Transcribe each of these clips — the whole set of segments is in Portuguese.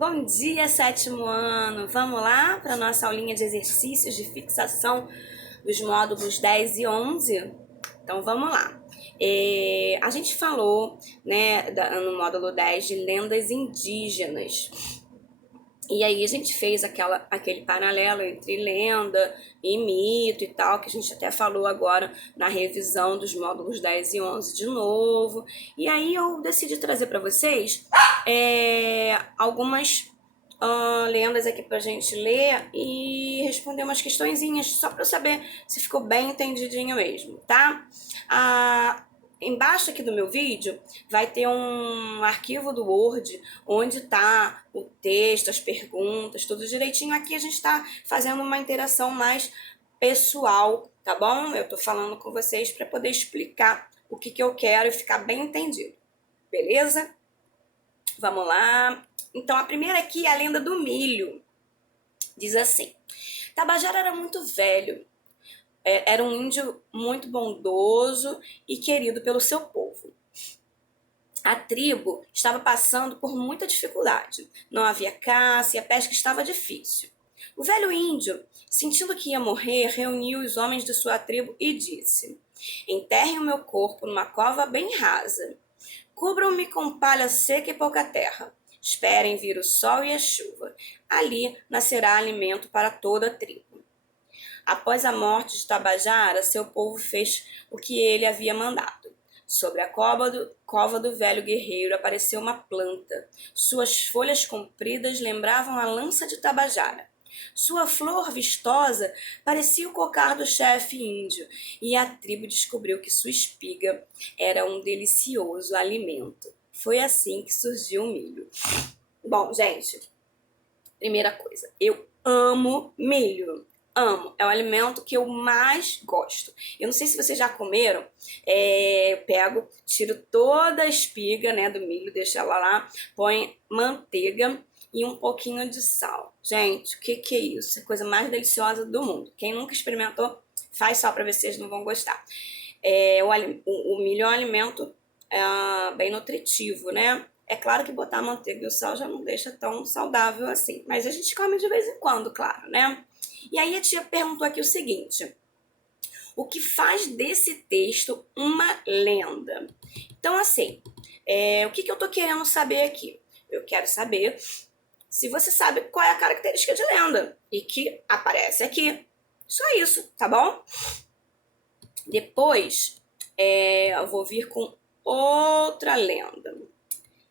Bom dia, sétimo ano! Vamos lá para a nossa aulinha de exercícios de fixação dos módulos 10 e 11? Então, vamos lá. A gente falou, né, no módulo 10 de lendas indígenas. E aí a gente fez aquele paralelo entre lenda e mito e tal, que a gente até falou agora na revisão dos módulos 10 e 11 de novo. E aí eu decidi trazer para vocês algumas lendas aqui pra gente ler e responder umas questõezinhas, só para eu saber se ficou bem entendidinho mesmo, tá? Embaixo aqui do meu vídeo vai ter um arquivo do Word onde tá o texto, as perguntas, tudo direitinho. Aqui a gente tá fazendo uma interação mais pessoal, tá bom? Eu tô falando com vocês para poder explicar o que eu quero e ficar bem entendido, beleza? Vamos lá. Então, a primeira aqui é a lenda do milho. Diz assim: Tabajara era muito velho. Era um índio muito bondoso e querido pelo seu povo. A tribo estava passando por muita dificuldade. Não havia caça e a pesca estava difícil. O velho índio, sentindo que ia morrer, reuniu os homens de sua tribo e disse: Enterrem o meu corpo numa cova bem rasa. Cubram-me com palha seca e pouca terra. Esperem vir o sol e a chuva. Ali nascerá alimento para toda a tribo. Após a morte de Tabajara, seu povo fez o que ele havia mandado. Sobre a cova do velho guerreiro apareceu uma planta. Suas folhas compridas lembravam a lança de Tabajara. Sua flor vistosa parecia o cocar do chefe índio, e a tribo descobriu que sua espiga era um delicioso alimento. Foi assim que surgiu o milho. Bom, gente, primeira coisa, eu amo milho. Amo, é o alimento que eu mais gosto. Eu não sei se vocês já comeram, eu pego, tiro toda a espiga, né, do milho, deixo ela lá, põe manteiga e um pouquinho de sal. Gente, o que é isso? É a coisa mais deliciosa do mundo. Quem nunca experimentou, faz só para ver se vocês não vão gostar. O milho é um alimento bem nutritivo, né? É claro que botar manteiga e o sal já não deixa tão saudável assim, mas a gente come de vez em quando, claro, né? E aí a tia perguntou aqui o seguinte: o que faz desse texto uma lenda? Então, assim, o que eu tô querendo saber aqui? Eu quero saber se você sabe qual é a característica de lenda e que aparece aqui. Só isso, tá bom? Depois, eu vou vir com outra lenda.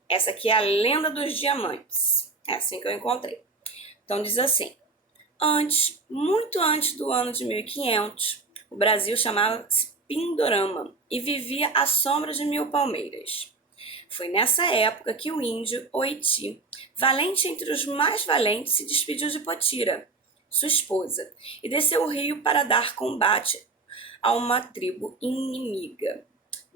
Essa aqui é a lenda dos diamantes. É assim que eu encontrei. Então, diz assim: muito antes do ano de 1500, o Brasil chamava-se Pindorama e vivia à sombra de 1000 palmeiras. Foi nessa época que o índio Oiti, valente entre os mais valentes, se despediu de Potira, sua esposa, e desceu o rio para dar combate a uma tribo inimiga.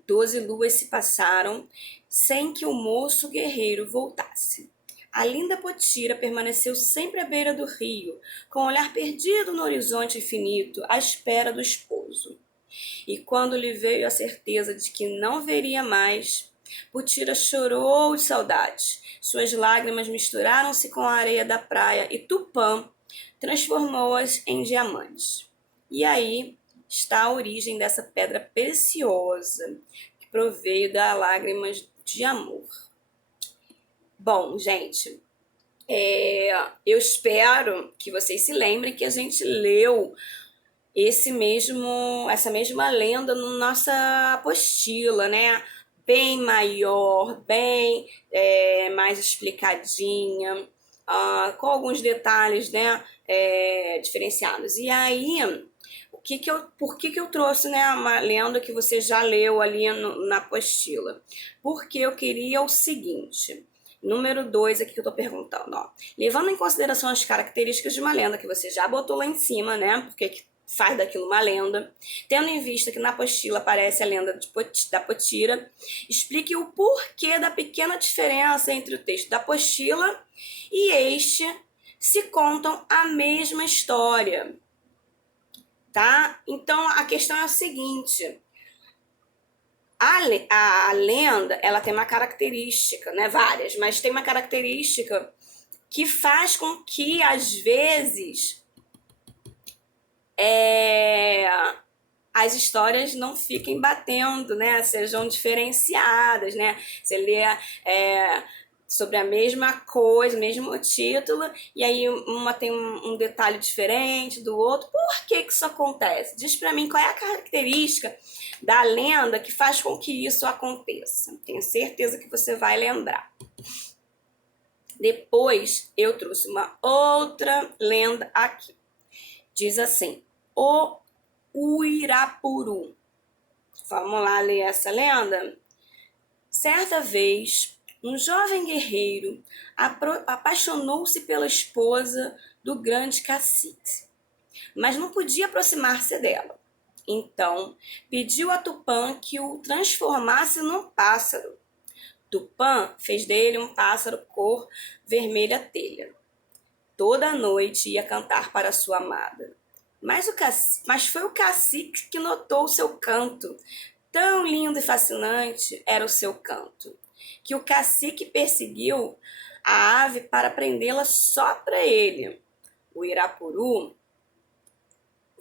12 luas se passaram sem que o moço guerreiro voltasse. A linda Potira permaneceu sempre à beira do rio, com o olhar perdido no horizonte infinito, à espera do esposo. E quando lhe veio a certeza de que não veria mais, Potira chorou de saudade. Suas lágrimas misturaram-se com a areia da praia e Tupã transformou-as em diamantes. E aí está a origem dessa pedra preciosa que proveio das lágrimas de amor. Bom, gente, eu espero que vocês se lembrem que a gente leu essa mesma lenda na nossa apostila, né? Bem maior, bem mais explicadinha, com alguns detalhes, né, diferenciados. E aí, por que eu trouxe, né, uma lenda que você já leu ali na apostila? Porque eu queria o seguinte: número 2 aqui que eu tô perguntando, ó. Levando em consideração as características de uma lenda que você já botou lá em cima, né? Porque faz daquilo uma lenda. Tendo em vista que na apostila aparece a lenda da Potira, explique o porquê da pequena diferença entre o texto da apostila e este se contam a mesma história, tá? Então a questão é a seguinte: a lenda, ela tem uma característica, né? Várias, mas tem uma característica que faz com que, às vezes, as histórias não fiquem batendo, né? Sejam diferenciadas, né? Você lê sobre a mesma coisa, mesmo título, e aí uma tem um detalhe diferente do outro. Por que isso acontece? Diz pra mim qual é a característica da lenda que faz com que isso aconteça. Tenho certeza que você vai lembrar. Depois eu trouxe uma outra lenda aqui. Diz assim: o Uirapuru. Vamos lá ler essa lenda? Certa vez, um jovem guerreiro apaixonou-se pela esposa do grande cacique, mas não podia aproximar-se dela. Então, pediu a Tupã que o transformasse num pássaro. Tupã fez dele um pássaro cor vermelha telha. Toda noite ia cantar para sua amada. Mas foi o cacique que notou o seu canto. Tão lindo e fascinante era o seu canto, que o cacique perseguiu a ave para prendê-la só para ele. O Irapuru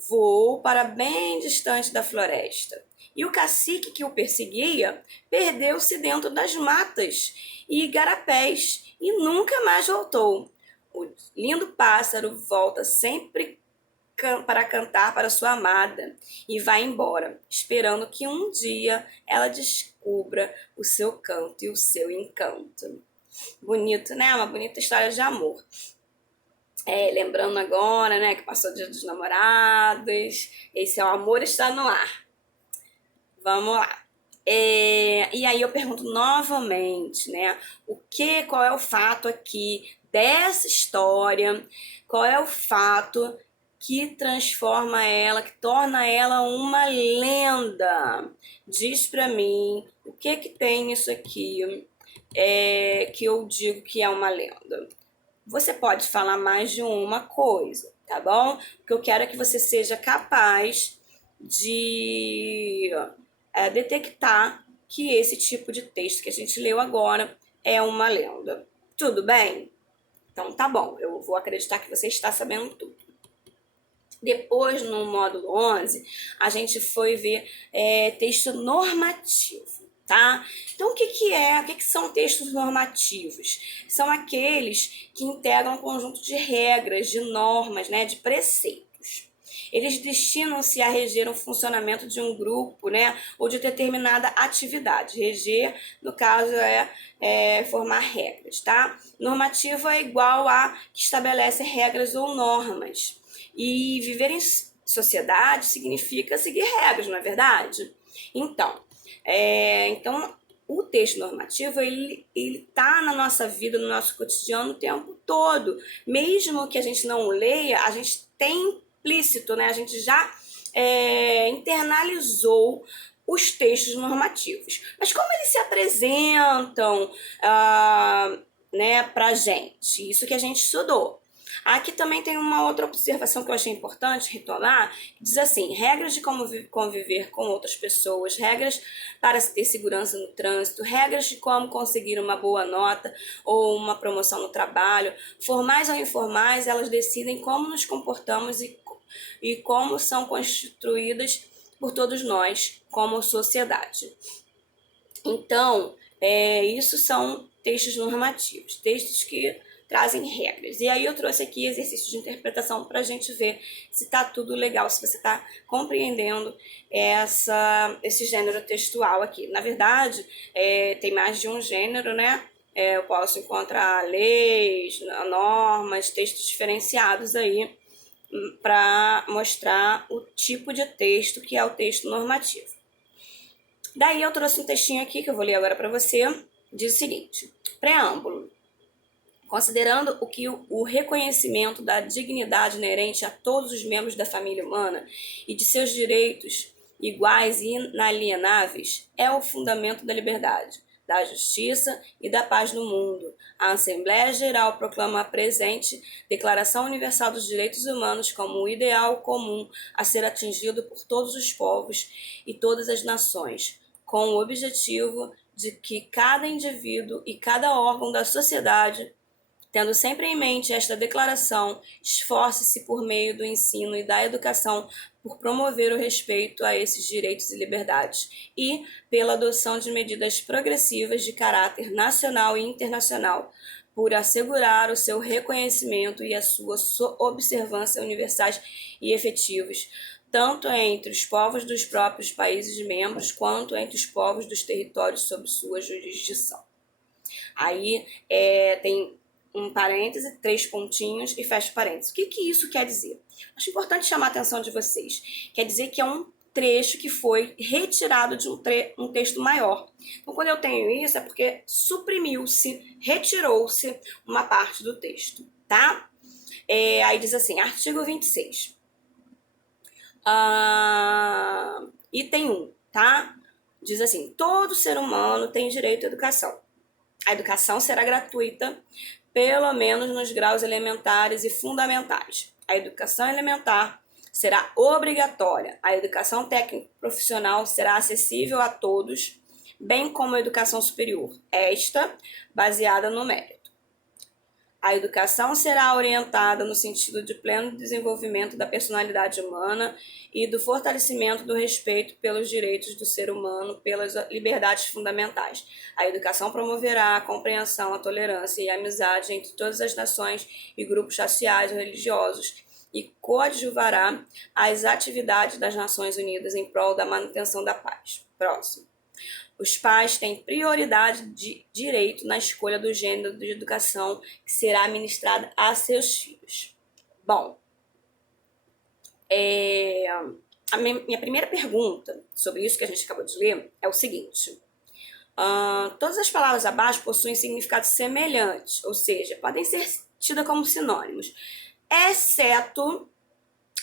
voou para bem distante da floresta. E o cacique que o perseguia perdeu-se dentro das matas e igarapés e nunca mais voltou. O lindo pássaro volta sempre para cantar para sua amada e vai embora, esperando que um dia ela descubra o seu canto e o seu encanto. Bonito, né? Uma bonita história de amor. Lembrando agora, né, que passou o Dia dos Namorados. Esse é o Amor Está no Ar. Vamos lá. E aí eu pergunto novamente, né? Qual é o fato aqui dessa história? Qual é o fato que transforma ela, que torna ela uma lenda? Diz pra mim o que tem isso aqui que eu digo que é uma lenda. Você pode falar mais de uma coisa, tá bom? Porque eu quero que você seja capaz de detectar que esse tipo de texto que a gente leu agora é uma lenda. Tudo bem? Então tá bom, eu vou acreditar que você está sabendo tudo. Depois, no módulo 11, a gente foi ver texto normativo, tá? Então, o que são textos normativos? São aqueles que integram um conjunto de regras, de normas, né, de preceitos. Eles destinam-se a reger o funcionamento de um grupo, né, ou de determinada atividade. Reger, no caso, formar regras, tá? Normativo é igual a que estabelece regras ou normas. E viver em sociedade significa seguir regras, não é verdade? Então, o texto normativo, ele tá na nossa vida, no nosso cotidiano o tempo todo. Mesmo que a gente não leia, a gente tem implícito, né? A gente já internalizou os textos normativos. Mas como eles se apresentam né, pra gente? Isso que a gente estudou. Aqui também tem uma outra observação que eu achei importante retomar, que diz assim: regras de como conviver com outras pessoas, regras para ter segurança no trânsito, regras de como conseguir uma boa nota ou uma promoção no trabalho, formais ou informais, elas decidem como nos comportamos e como são constituídas por todos nós como sociedade. Então, isso são textos normativos, textos que trazem regras. E aí eu trouxe aqui exercícios de interpretação para a gente ver se está tudo legal, se você está compreendendo esse gênero textual aqui. Na verdade, tem mais de um gênero, né? Eu posso encontrar leis, normas, textos diferenciados aí para mostrar o tipo de texto que é o texto normativo. Daí eu trouxe um textinho aqui que eu vou ler agora para você. Diz o seguinte: preâmbulo. Considerando o reconhecimento da dignidade inerente a todos os membros da família humana e de seus direitos iguais e inalienáveis, é o fundamento da liberdade, da justiça e da paz no mundo. A Assembleia Geral proclama a presente Declaração Universal dos Direitos Humanos como o ideal comum a ser atingido por todos os povos e todas as nações, com o objetivo de que cada indivíduo e cada órgão da sociedade Tendo sempre em mente esta declaração, esforce-se por meio do ensino e da educação por promover o respeito a esses direitos e liberdades e pela adoção de medidas progressivas de caráter nacional e internacional, por assegurar o seu reconhecimento e a sua observância universais e efetivos, tanto entre os povos dos próprios países membros, quanto entre os povos dos territórios sob sua jurisdição. Aí tem um parêntese, 3 pontinhos e fecha parênteses. O que isso quer dizer? Acho importante chamar a atenção de vocês. Quer dizer que é um trecho que foi retirado de um texto maior. Então, quando eu tenho isso, é porque suprimiu-se, retirou-se uma parte do texto, tá? Aí diz assim, artigo 26. Item 1, tá? Diz assim, todo ser humano tem direito à educação. A educação será gratuita, pelo menos nos graus elementares e fundamentais. A educação elementar será obrigatória. A educação técnico-profissional será acessível a todos, bem como a educação superior, esta baseada no mérito. A educação será orientada no sentido de pleno desenvolvimento da personalidade humana e do fortalecimento do respeito pelos direitos do ser humano, pelas liberdades fundamentais. A educação promoverá a compreensão, a tolerância e a amizade entre todas as nações e grupos raciais ou religiosos e coadjuvará as atividades das Nações Unidas em prol da manutenção da paz. Próximo. Os pais têm prioridade de direito na escolha do gênero de educação que será ministrada a seus filhos. Bom, a minha primeira pergunta sobre isso que a gente acabou de ler é o seguinte. Todas as palavras abaixo possuem significados semelhantes, ou seja, podem ser tidas como sinônimos, exceto,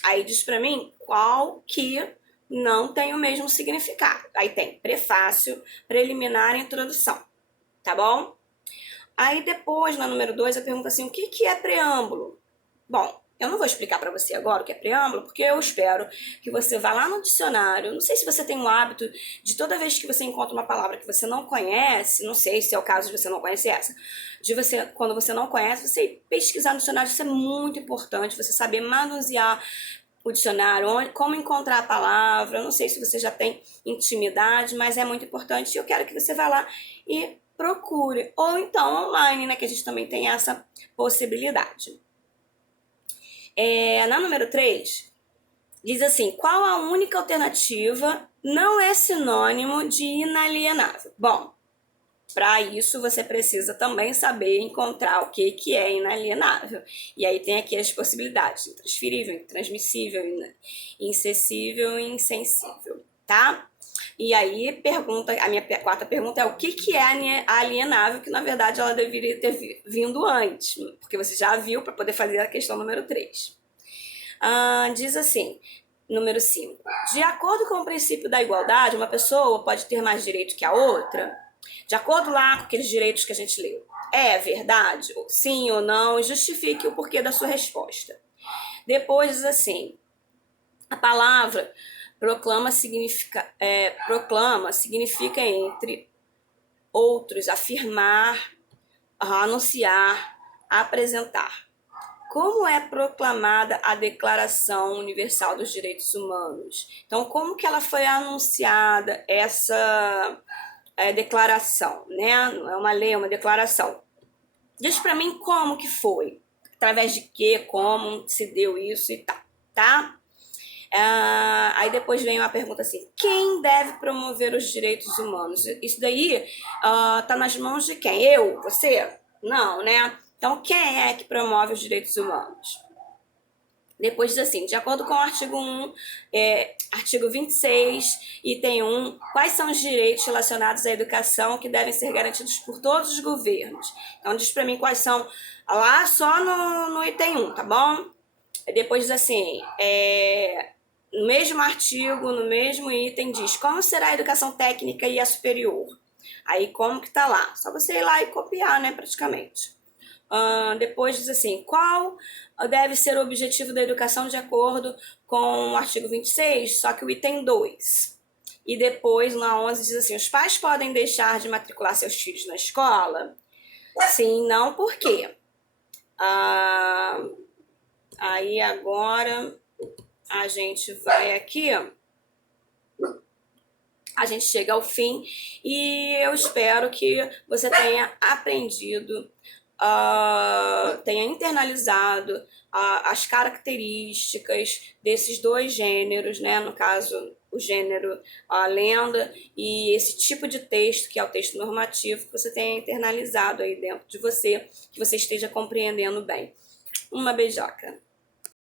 aí diz para mim qual que não tem o mesmo significado. Aí tem prefácio, preliminar e introdução, tá bom? Aí depois, na número 2, eu pergunto assim, o que é preâmbulo? Bom, eu não vou explicar para você agora o que é preâmbulo, porque eu espero que você vá lá no dicionário. Não sei se você tem um hábito de toda vez que você encontra uma palavra que você não conhece, não sei se é o caso de você não conhecer essa, quando você não conhece, você pesquisar no dicionário, isso é muito importante, você saber manusear o dicionário, como encontrar a palavra. Eu não sei se você já tem intimidade, mas é muito importante e eu quero que você vá lá e procure. Ou então online, né, que a gente também tem essa possibilidade. Na número 3, diz assim, qual a única alternativa não é sinônimo de inalienável? Bom, para isso, você precisa também saber encontrar o que é inalienável. E aí tem aqui as possibilidades: intransferível, intransmissível, incessível e insensível, tá? E aí, a minha quarta pergunta é o que é alienável, que na verdade ela deveria ter vindo antes, porque você já viu para poder fazer a questão número 3. Diz assim, número 5. De acordo com o princípio da igualdade, uma pessoa pode ter mais direito que a outra? De acordo lá com aqueles direitos que a gente leu. É verdade? Sim ou não? E justifique o porquê da sua resposta. Depois diz assim, a palavra proclama significa entre outros, afirmar, anunciar, apresentar. Como é proclamada a Declaração Universal dos Direitos Humanos? Então, como que ela foi anunciada, essa declaração, né? Não é uma lei, é uma declaração. Diz para mim como que foi, através de quê, como se deu isso e tal, tá? Aí depois vem uma pergunta assim, quem deve promover os direitos humanos? Isso daí tá nas mãos de quem? Eu? Você? Não, né? Então, quem é que promove os direitos humanos? Depois diz assim, de acordo com o artigo 1, artigo 26, item 1, quais são os direitos relacionados à educação que devem ser garantidos por todos os governos? Então, diz para mim quais são, lá só no item 1, tá bom? Depois diz assim, no mesmo artigo, no mesmo item, diz como será a educação técnica e a superior? Aí, como que tá lá? Só você ir lá e copiar, né, praticamente. Depois diz assim, qual deve ser o objetivo da educação de acordo com o artigo 26, só que o item 2. E depois, na 11, diz assim, os pais podem deixar de matricular seus filhos na escola? Sim, não, por quê? Ah, aí agora a gente vai aqui, ó. A gente chega ao fim e eu espero que você tenha aprendido, tenha internalizado as características desses dois gêneros, né? No caso, o gênero a lenda e esse tipo de texto, que é o texto normativo, que você tenha internalizado aí dentro de você, que você esteja compreendendo bem. Uma beijoca.